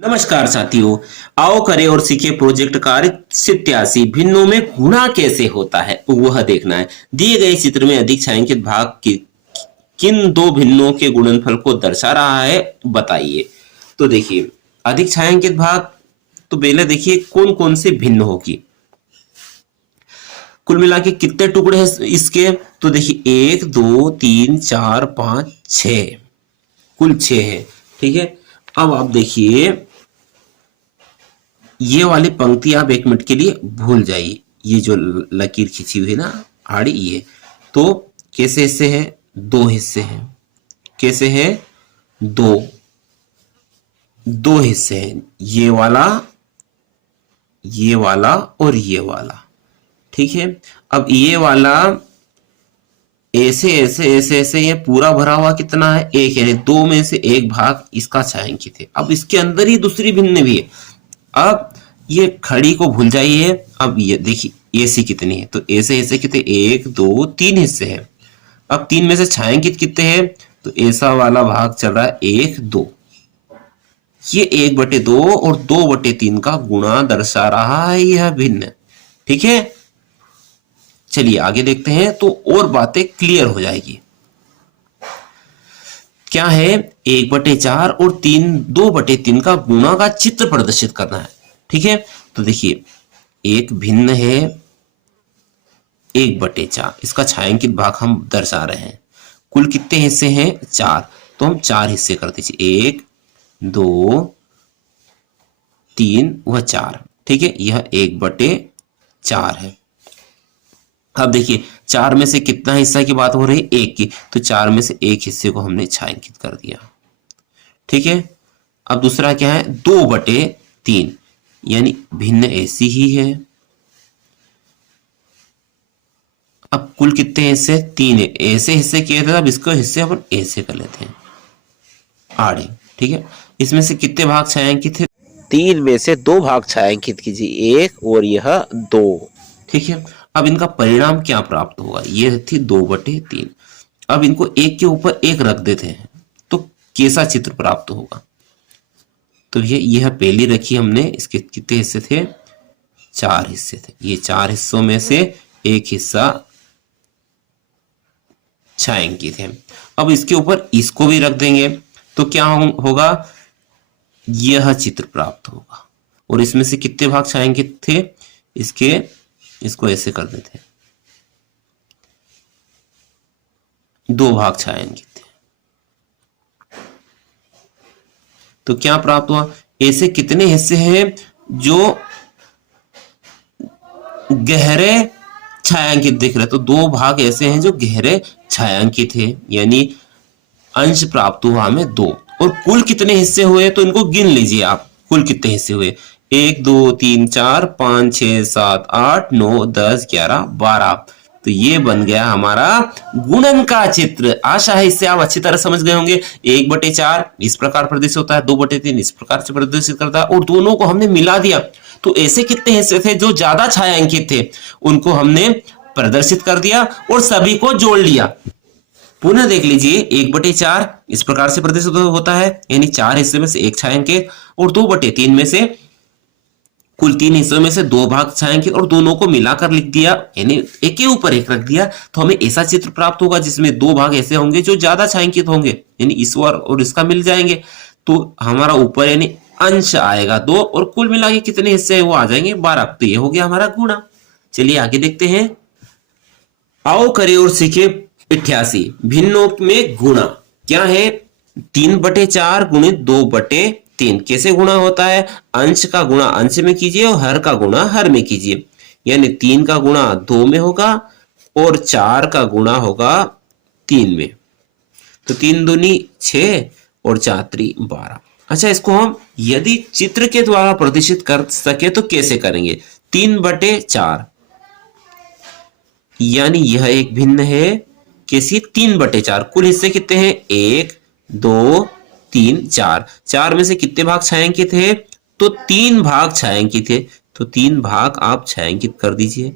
नमस्कार साथियों। आओ करें और सीखे प्रोजेक्ट कार्य 87 भिन्नों में गुणा कैसे होता है वह देखना है। दिए गए चित्र में अधिक छायांकित भाग किन दो भिन्नों के गुणनफल को दर्शा रहा है बताइए। तो देखिए अधिक छायांकित भाग, तो पहले देखिए कौन कौन से भिन्न होगी। कुल मिला के कितने टुकड़े हैं इसके, तो देखिए 1 2 3 4 5 6, कुल 6 है। ठीक है, अब आप देखिए ये वाली पंक्ति आप 1 मिनट के लिए भूल जाइए। ये जो लकीर खींची हुई है ना आड़ी, ये तो कैसे हिस्से हैं, दो हिस्से हैं। कैसे हैं, दो हिस्से हैं, ये वाला और ये वाला। ठीक है, अब ये वाला ऐसे ऐसे ऐसे ऐसे ये पूरा भरा हुआ कितना है, एक, यानी दो में से एक भाग इसका छायांकित है। अब इसके अंदर ही दूसरी भिन्न भी है। अब ये खड़ी को भूल जाइए। अब ये देखिए ऐसी कितनी है, तो ऐसे ऐसे कितने, 1 2 3 हिस्से हैं। अब 3 में से छायांकित कितने हैं, तो ऐसा वाला भाग चल रहा है 1 2। ये 1/2 और 2/3 का गुणा दर्शा रहा है यह भिन्न। ठीक है, चलिए आगे देखते हैं तो और बातें क्लियर हो जाएगी। क्या है, 1/4 और 2/3 का गुणा का चित्र प्रदर्शित करना है। ठीक है, तो देखिए एक भिन्न है 1/4, इसका छायांकित भाग हम दर्शा रहे हैं। कुल कितने हिस्से हैं, 4, तो हम 4 हिस्से कर दीजिए, 1 2 3 वह 4। ठीक है, यह 1/4 है। अब देखिए 4 में से कितना हिस्सा की बात हो रही है, 1 की, तो 4 में से 1 हिस्से को हमने छायांकित कर दिया। ठीक है, अब दूसरा क्या है, 2/3, यानी भिन्न ऐसी ही है। अब कुल कितने हिस्से, 3 है। ऐसे हिस्से किए थे, अब इसको हिस्से अपन ऐसे कर लेते हैं आड़े। ठीक है, इसमें से कितने भाग छायांकित थे, 3 में से 2 भाग छायांकित कीजिए, 1 और यह 2। ठीक है, अब इनका परिणाम क्या प्राप्त होगा, ये थी 2/3। अब इनको एक के ऊपर एक रख देते हैं तो कैसा चित्र प्राप्त होगा। तो यह पहली रखी हमने, इसके कितने हिस्से थे, 4 हिस्से थे। ये 4 हिस्सों में से एक हिस्सा छायांकित है। अब इसके ऊपर इसको भी रख देंगे तो क्या होगा, यह चित्र प्राप्त होगा। और इसमें से कितने भाग छायांकित थे, इसको ऐसे कर देते हैं, 2 भाग छायांकित थे। तो क्या प्राप्त हुआ, ऐसे कितने हिस्से हैं जो गहरे छायांकित दिख रहे, तो 2 भाग ऐसे हैं जो गहरे छायांकित है, यानी अंश प्राप्त हुआ हमें 2। और कुल कितने हिस्से हुए, तो इनको गिन लीजिए आप, कुल कितने हिस्से हुए, 1 2 3 4 5 6 7 8 9 10 11 12। तो ये बन गया हमारा गुणन का चित्र। आशा है इससे आप अच्छी तरह समझ गए होंगे। 1/4 इस प्रकार प्रदर्शित होता है, 2/3 इस प्रकार से प्रदर्शित करता है, और दोनों को हमने मिला दिया तो ऐसे कितने हिस्से थे जो ज्यादा छायांकित थे उनको हमने प्रदर्शित कर दिया और सभी को जोड़ लिया। पुनः देख लीजिए, 1/4 इस प्रकार से प्रदर्शित होता है, यानी 4 हिस्से में से एक छायांकित, और 2/3 में से कुल 3 हिस्सों में से 2 भाग छायांकित, और दोनों को मिलाकर लिख दिया, यानी एक के ऊपर एक रख दिया, तो हमें ऐसा चित्र प्राप्त होगा जिसमें 2 भाग ऐसे होंगे जो ज्यादा छायांकित होंगे, यानी इस और इसका मिल जाएंगे, तो हमारा ऊपर यानी अंश आएगा 2, और कुल मिला के कितने हिस्से हैं वो आ जाएंगे 12। तो ये हो गया हमारा गुणा। चलिए आगे देखते हैं। आओ करें और सीखे 88 भिन्नों में गुणा। क्या है, 3/4 गुणित 2/3। कैसे गुणा होता है, अंश का गुणा अंश में कीजिए और हर का गुणा हर में कीजिए, यानी 3 का गुणा 2 में होगा और 4 का गुणा होगा 3 में। तो 3 दूनी 6 और 4 त्रि 12। अच्छा, इसको हम यदि चित्र के द्वारा प्रदर्शित कर सके तो कैसे करेंगे, 3/4, यानी यह एक भिन्न है कैसी, 3/4। कुल हिस्से कितने हैं, 1 2 3 4। 4 में से कितने भाग छायांकित है, तो 3 भाग छायांकित है, तो 3 भाग आप छायांकित कर दीजिए।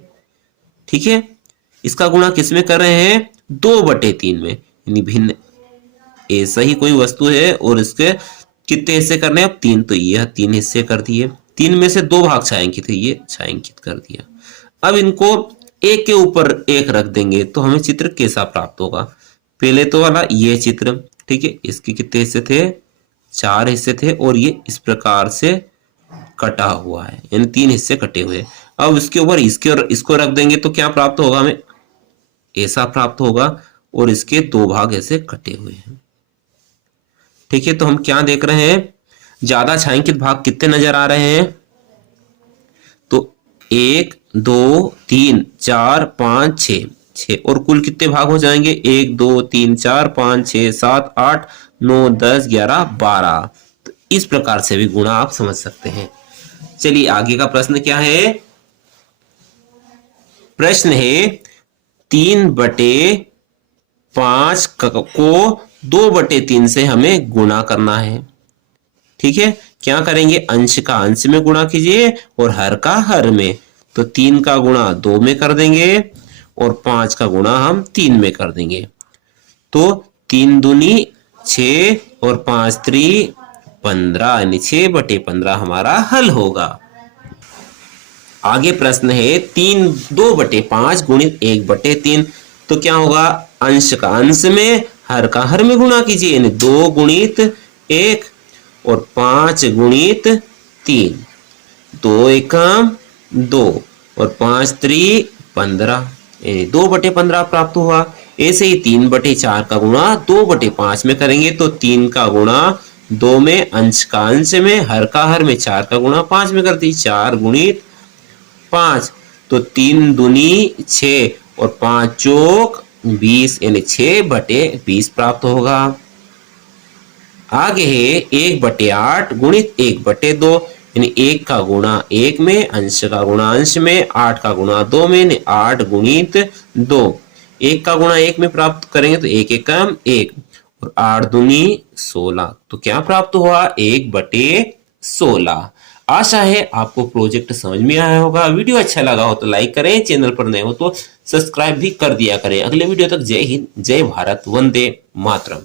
ठीक है, इसका गुणा किसमें कर रहे हैं, 2/3 में, यानी भिन्न ऐसा ही कोई वस्तु है और इसके कितने हिस्से करने हैं अब 3, तो ये 3 हिस्से कर दिए। 3 में से 2 भाग छायांकित है, ये छायांकित कर दिया। अब इनको एक के ऊपर एक रख देंगे तो हमें चित्र कैसा प्राप्त होगा। पहले तो वाला ये चित्र, ठीक है, इसके कितने हिस्से थे, 4 हिस्से थे और ये इस प्रकार से कटा हुआ है, यानी 3 हिस्से कटे हुए। अब इसके ऊपर इसके और इसको रख देंगे तो क्या प्राप्त होगा, हमें ऐसा प्राप्त होगा और इसके 2 भाग ऐसे कटे हुए हैं। ठीक है, तो हम क्या देख रहे हैं, ज्यादा छायांकित भाग कितने नजर आ रहे हैं, तो 1 2 3 4 5 6 6 और कुल कितने भाग हो जाएंगे, 1 2 3 4 5 6 7 8 9 10 11 12। तो इस प्रकार से भी गुणा आप समझ सकते हैं। चलिए आगे का प्रश्न क्या है, प्रश्न है 3/5 को 2/3 से हमें गुणा करना है। ठीक है, क्या करेंगे, अंश का अंश में गुणा कीजिए और हर का हर में। तो 3 का गुणा 2 में कर देंगे और 5 का गुणा हम 3 में कर देंगे। तो 3 दूनी 6 और 5 3 15, यानी 6/15 हमारा हल होगा। आगे प्रश्न है 2/5 गुणित 1/3। तो क्या होगा, अंश का अंश में हर का हर में गुणा कीजिए, यानी 2 गुणित 1 और 5 गुणित 3, 2 एकम 2 और 5 3 15, 2/15 प्राप्त हुआ। ऐसे ही 3/4 का गुणा 2/5 में करेंगे तो 3 का गुणा 2 में, अंश का अंश में, हर का हर में, 4 का गुणा 5 में कर दी, 4 गुणित 5, तो 3 दूनी 6 और 5 चौक 20, यानी 6/20 प्राप्त होगा। आगे है 1/8 गुणित 1/2, यानी 1 का गुणा 1 में, अंश का गुणा अंश में, 8 का गुणा 2 में, यानी 8 गुणित 2। 1 का गुणा 1 में प्राप्त करेंगे तो 1 एकम 1 और 8 दूनी 16, तो क्या प्राप्त हुआ, 1/16। आशा है आपको प्रोजेक्ट समझ में आया होगा। वीडियो अच्छा लगा हो तो लाइक करें, चैनल पर नए हो तो सब्सक्राइब भी कर दिया करें। अगले वीडियो तक जय हिंद, जय भारत, वंदे मातरम।